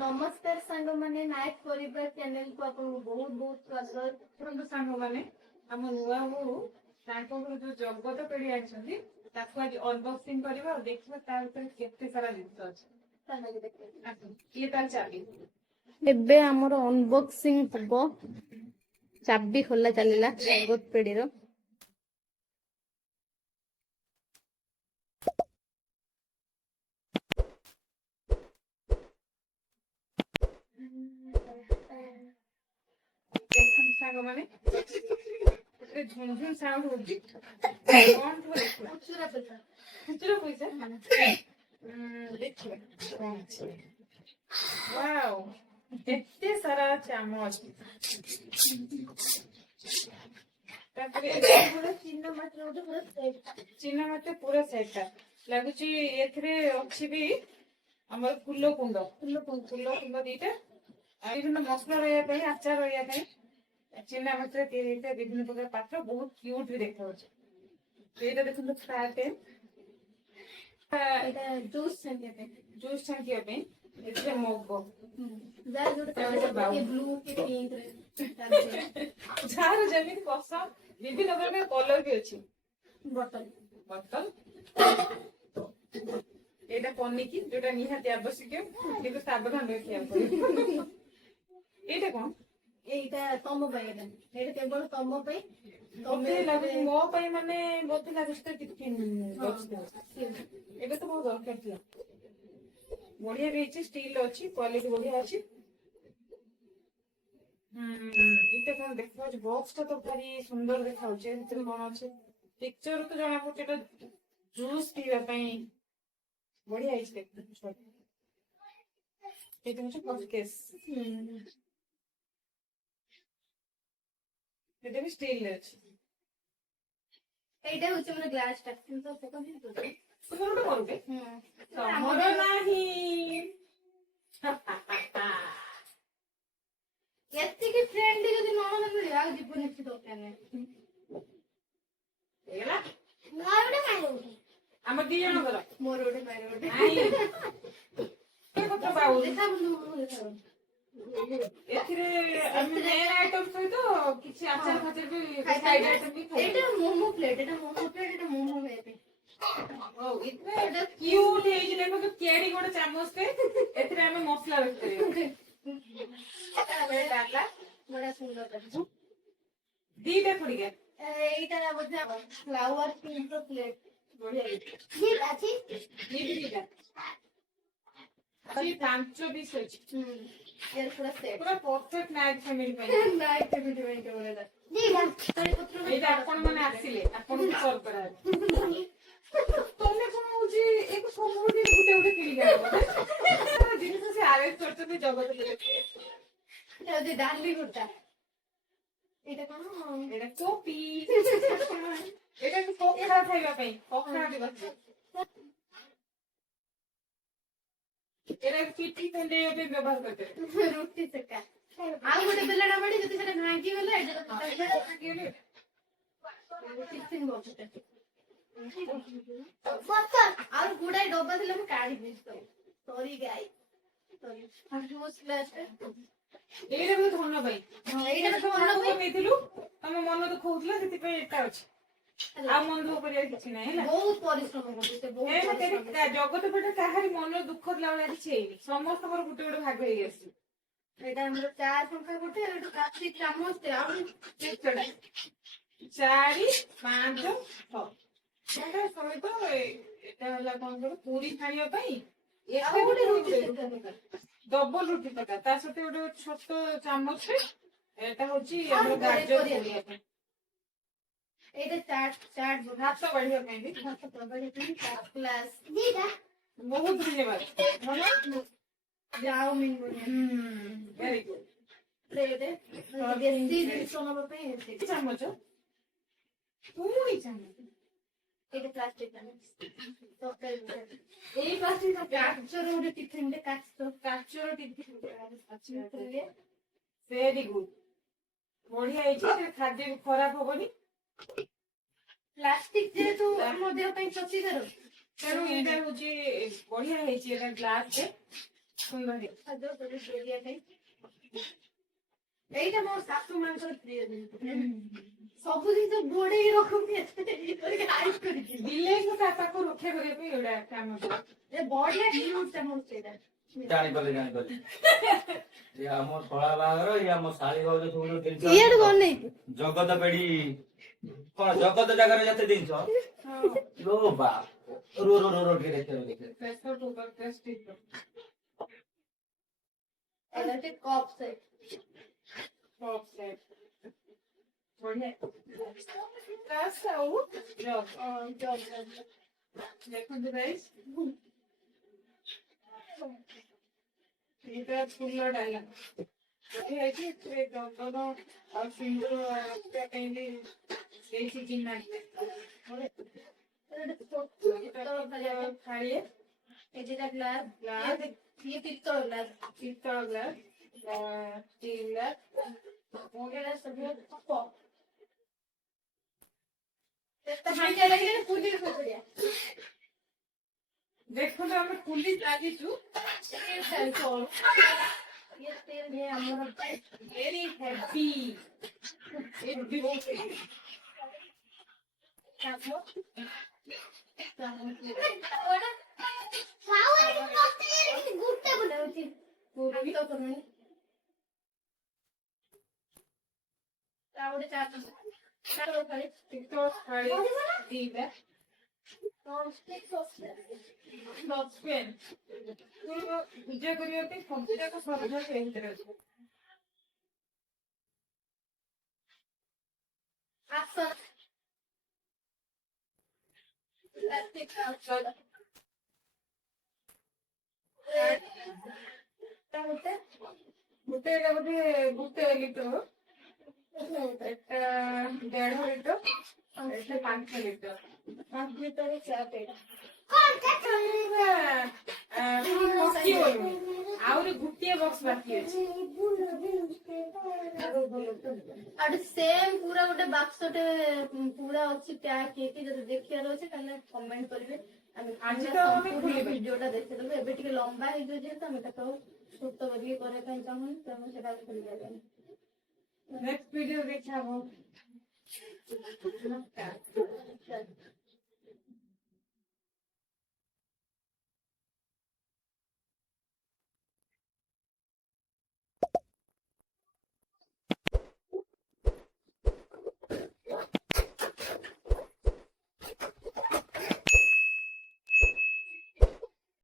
नमस्कार सांग माने नायक परिवार चैनल को आपको बहुत बहुत स्वागत। ଦେଖନ୍ତୁ ସାଙ୍ଗମାନେ ଆମ ନୂଆ ବୋହୂ ତାଙ୍କ ଘରୁ ଯୋଉ ଜଗତ ପେଢି ଆଣିଛନ୍ତି ତାକୁ ଆଜି ଅନବକ୍ସିଂ କରିବା ଆଉ ଦେଖିବା ତା ଭିତରେ କେତେ ସାରା ଜିନିଷ ଅଛି। ଇଏ ତାର ଚାବି। ଏବେ ଆମର ଅନବକ୍ସିଂ ହବ। ଚାବି ଖୋଲା ଚାଲିଲା ଜଗତ ପେଢିର। ଦେଖନ୍ତୁ ସାଙ୍ଗମାନେ ଗୋଟେ ଝୁଣଝୁଣ ସାଉଣ୍ଡ ହଉଛି। କଣ ଥିବ ଦେଖିବା। ଖୁଚୁରା ପଇସା ଦେଖିବା କଣ ଅଛି। ୱାଓ ଏତେ ସାରା ଚାମଚ। ତାପରେ ଚିହ୍ନ ମାତ୍ର ଗୋଟେ ପୁରା ସେଟ୍। ଚିହ୍ନ ମାତ୍ର ପୁରା ସେଟଟା ଲାଗୁଛି ଏଥିରେ ଅଛି ବି ଆମର ଫୁଲ କୁଣ୍ଡ ଦିଟା ଆଉ ବିଭିନ୍ନ ମସଲା ରହିବା ପାଇଁ ଆଚାର ରହିବା ପାଇଁ ଚିହ୍ନା ମାତ୍ରରେ ତିଆରି ହେଇଥିବା ବିଭିନ୍ନ ପ୍ରକାର ପାତ୍ର ବହୁତ କ୍ୟୁଟ୍ ବି ଦେଖାଯାଉଛି। ଏଇଟା ଦେଖନ୍ତୁ ଫ୍ରାଟେ ଏଇଟା ଜୁସ୍ ଛାଙ୍କିବା ପାଇଁ ଏଥିରେ ମଗ ବ୍ଲୁ କି ପିଙ୍କ ଯାହାର ଯେମିତି ପସନ୍ଦ ବିଭିନ୍ନ ପ୍ରକାର କଲର ବି ଅଛି। ବଟଲ ଏଇଟା ପନିକି ଯୋଉଟା ନିହାତି ଆବଶ୍ୟକୀୟ କିନ୍ତୁ ସାବଧାନ ରଖିବାକୁ ପଡିବ। ଏଇଟା କଣ? ଏଇଟା ତମ ପାଇଁ ଏଇଟା କେବଳ ତମ ପାଇଁ। ମତେ ଲାଗୁଛି ମୋ ପାଇଁ ମାନେ ମତେ ଲାଗୁଛି ତ ଟିଫିନ ଏବେ ତ ବହୁତ ଦରକାର ଥିଲା। ବଢିଆ ବି ହେଇଛି ଷ୍ଟିଲ ଅଛି କ୍ୱାଲିଟି ବଢିଆ ଅଛି। ଏଇଟା କଣ ଦେଖାଯାଉଛି ବକ୍ସ ଟା ତ ଭାରି ସୁନ୍ଦର ଦେଖାଯାଉଛି। ଭିତରେ କଣ ଅଛି ପିକ୍ଚର ତ ଜଣା ପଡୁଛି ଏଟା ଜୁସ୍ ପିଇବା ପାଇଁ ବଢିଆ ହେଇଛି ଦେଖ। ଏଇଟା ହଉଛି କପ୍ କେସ୍। এটা ବି ଷ୍ଟିଲରେ ଅଛି। এইটা হচ্ছে আমার গ্লাসটা কিন্তু সেকন্ড হ্যান্ড তো ତୁମର ଗୋଟେ କରୁଛେ ତମର ନାହିଁ। ଏତିକି ଫ୍ରେଣ୍ଡଲି ଯଦି ନହେଲେ ମିଳିବ ଆଉ ଯିବନି କିଛି ଦରକାର ନାହିଁ। ହେଇଗଲା ମୋର ଗୋଟେ ମାଇର ଗୋଟେ ଆମ ଦି ଜଣଙ୍କର ମୋର ଗୋଟେ ମାଇର ଗୋଟେ ଏଥିରେ ଆମେ ମେନ୍ ଆଇଟମ ସହିତ କିଛି ଆଚାର ଫାଚାର ବି ସାଇଡ ଆଇଟମ ବି ଖାଇପାରିବା। ଏଇଟା ମୋମୋ ପ୍ଲେଟ ଏଇଟା ମୋମୋ ପ୍ଲେଟ ଏଇଟା କ୍ୟୁଟ୍ ହେଇଛି ଦେଖନ୍ତୁ କେଡି ଗୋଟେ ଚାମଚଟେ ଏଥିରେ ଆମେ ମସଲା ରଖିପାରିବା। ବଢିଆ ସୁନ୍ଦର ଦିଟା ଖଡିକା এইটা ବୋଧେ ଫ୍ଲାୱାର ପ୍ରିଣ୍ଟର ପ୍ଲେଟ ବଢିଆ ହେଇଛି। ଅଛି ଦିଟା ପାଞ୍ଚ ପିସ୍ ଅଛି। ପୁରା ସେଟ୍ ପୁରା ପରଫେକ୍ଟ ନାଇଟ୍ ଫ୍ୟାମିଲି ପାଇଁ। ନାଇଟ୍ କେମିତି ପାଇଁ କେବଳ ଏଇଟା ଆପଣ ମାନେ ଆସିଲେ ଆପଣଙ୍କୁ ସର୍ଭ କରାହେବ। ତମେ କଣ ହଉଛି ଏକ ସବୁଦିନ ଗୋଟେ ଗୋଟେ କିଣିକି ଆଣିବ ଜିନିଷ ସେ ଆରେଞ୍ଜ କରୁଛନ୍ତି ଜଗତ ଡାଲି ଗୋଟା ଏଇଟା କଣ ଏଇଟା କୋପି ଏଇଟା ପଖାଳ ଖାଇବା ପାଇଁ ପଖାଳ ଦିବସ ଏଇଟା ପିଠି ଫେଣ୍ଡେଇବା ପାଇଁ ବ୍ୟବହାର କରିପାରିବେ। ରୁଟି ସେକା ଆଉ ଗୋଟେ ବେଲାଟା ପଡି ଯଦି ସେଟା ଭାଙ୍ଗି ଗଲା ଆଉ ଗୁଡାଏ ଡବା ଥିଲା ମୁଁ କାଢି ଦେଇଛି ସରି ଗାଈ ଏଇଟା ବି ଧନ ପାଇଁ ଏଇଟା ନେଇଥିଲୁ ତମ ମନ ଦୁଃଖ ହଉଥିଲା ସେଥିପାଇଁ ଏଟା ଅଛି। ଆଉ ମନ ଦୁଃଖ କରିବାର କିଛି ନାହିଁ ହେଲା। ବହୁତ ପରିଶ୍ରମ କରୁଛି ଜଗତ ପଟେ କାହାରି ମନ ଦୁଃଖ ଥିଲା ଭଳିଆ କିଛି ହେଇନି ସମସ୍ତଙ୍କର ଗୋଟେ ଗୋଟେ ଭାଗ ହେଇ ଆସିଛି। ଏଇଟା ଆମର 4 ଟଙ୍କା ଗୋଟେ ଏଇଠୁ କାଶି ଚାମଚ ଆଉ 4 5 6 ଏଟା ସହିତ ଏଟା ହେଲା କଣ କହିଲ ପୁରୀ ଖାଇବା ପାଇଁ ଆଉ ଗୋଟେ ରୁଟି ଡବଲ ରୁଟି ତରକାରୀ ତା ସହିତ ଗୋଟେ ଛୋଟ ଚାମଚ ଏଟା ହଉଛି ଆମର ଗାଜର କରିବା ପାଇଁ। ଏଇଟା ଚାଟ ହାତ ବାଢିବା ପାଇଁ ବି ବହୁତ ଧନ୍ୟବାଦ। Chow mein very good. ଚାମଚ ପୁଣି ଚାମଚ ଏଇଟା ପ୍ଲାଷ୍ଟିକ ଏଇ ପ୍ଲାଷ୍ଟିକ କାଚର ଗୋଟେ ଟିଫିନ କାଚର ଟିଫିନ ଭେରି ଗୁଡ୍ ବଢିଆ ହେଇଛି ଖାଦ୍ୟ ଖରାପ ହବନି। ପ୍ଲାଷ୍ଟିକ ଯେହେତୁ ଆମ ଦେହ ପାଇଁ କ୍ଷତିକାରକ ତେଣୁ ଏଇଟା ହଉଛି ବଢିଆ ହେଇଛି ଏଟା ଗ୍ଲାସରେ ସୁନ୍ଦର ହେଇଛି। ଖାଦ୍ୟ କରି କରିବା ପାଇଁ ଏଇଟା ମୋ ଶାଶୁ ମାଙ୍କର ପ୍ରିୟ ଜିନିଷ ସବୁ ଜିନିଷ ଘୋଡେଇ ରଖନ୍ତି ଏତେ ଇଏ କରିକି ହାଇଟ୍ କରିକି ବିଲେଇକୁ ତାକୁ ରକ୍ଷା କରିବା ପାଇଁ ଏଗୁଡା କାମ କରେ। ଏ ବଢିଆ ନ୍ୟୁଜ୍ ଟା ମୋର ସେଇଟା ଜାଣିପାରିଲି ଇଏ ଆମ ଶଳା ବାହାଘର ଇଏ ଆମ ଶାଳି ଭାଉଜ ସବୁ ଯୋଉ ଜିନିଷ ଇଆଡୁ ଅନେଇକି ଜଗତ ବେଡି କଣ ଜଗତ ଜାଗାରେ ଯେତେ ଜିନିଷ ଲୋ ବାପ रो रो रो रो ଟିକେ ଦେଖିବେ ପ୍ରେସର କୁକର ପ୍ରେଷ୍ଟିଜ୍ ଏଇଟା ହଉଛି କପ୍ ସେଟ୍ କପ୍ ସେଟ୍ ବଢିଆ ଗ୍ଲାସ୍ ଆଉ ଜଗ ଦେଖନ୍ତୁ ଗାଇସ୍ ଏଇଟା ଫୁଲ ଡାଲା ବଢିଆ ହେଇଛି ଏଥିରେ ଚନ୍ଦନ ଆଉ ସିନ୍ଦୁର ରଖିବା ପାଇଁ ବି ଦେଇଛି ଚିହ୍ନା ଥାଳିଏ ଏଇଟା ଗ୍ଲାସ୍ ଗ୍ଲାସ୍ ଇଏ ପିତ୍ତଳ ଗ୍ଲାସ୍ ପିତ୍ତଳ ଗ୍ଲାସ୍ ଷ୍ଟିଲ୍ ଗ୍ଲାସ୍ ଏଇଟା ସବୁ କପ୍ ହାଣ୍ଡିଆ ଲାଗିଲେ ପୁଲିସ୍ ପକଡ଼ିଆ ଦେଖନ୍ତୁ ଆମେ ପୁଲି ଚାଲିଛୁ ये ଆମର ଭେରି ହେଭି ପିତ୍ତଳ ଥାଳି ଦିଟା ସସ୍ପେନ୍ ପୂଜା କରିବା ପାଇଁ ସବୁ ଯାକ ସରଞ୍ଜାମ ଏ ଭିତରେ ଅଛି ଗୋଟେ ଏଇଟା ଗୋଟେ ଲିଟର এটা 1.5 লিটার এটা 5 লিটার 5 লিটারের চা পেড়া ଆହୁରି ଗୋଟିଏ ବକ୍ସ ବାକି ଅଛି ଆଉ ସେମ୍ ପୁରା ଗୋଟେ ବାକ୍ସଟେ ପୁରା ଅଛି ପ୍ୟାକ୍ ହେଇକି ଯଦି ଦେଖିବାର ଅଛି ତାହେଲେ କମେଣ୍ଟ କରିବେ ଆମେ ଆଜି ତ ଆମେ ଖୋଲିବା। ଭିଡିଓଟା ଦେଖିଦେବୁ ଏବେ ଟିକେ ଲମ୍ବା ହେଇଯିବ ଯେହେତୁ ଆମେ ତାକୁ ଛୋଟ କରିକି କରିବା ପାଇଁ ଚାହୁଁନି ତେଣୁ ସେଟା ଖୋଲି ପାରିବାନି ନେକ୍ସଟ ଭିଡିଓ ଦେଖା ହବ।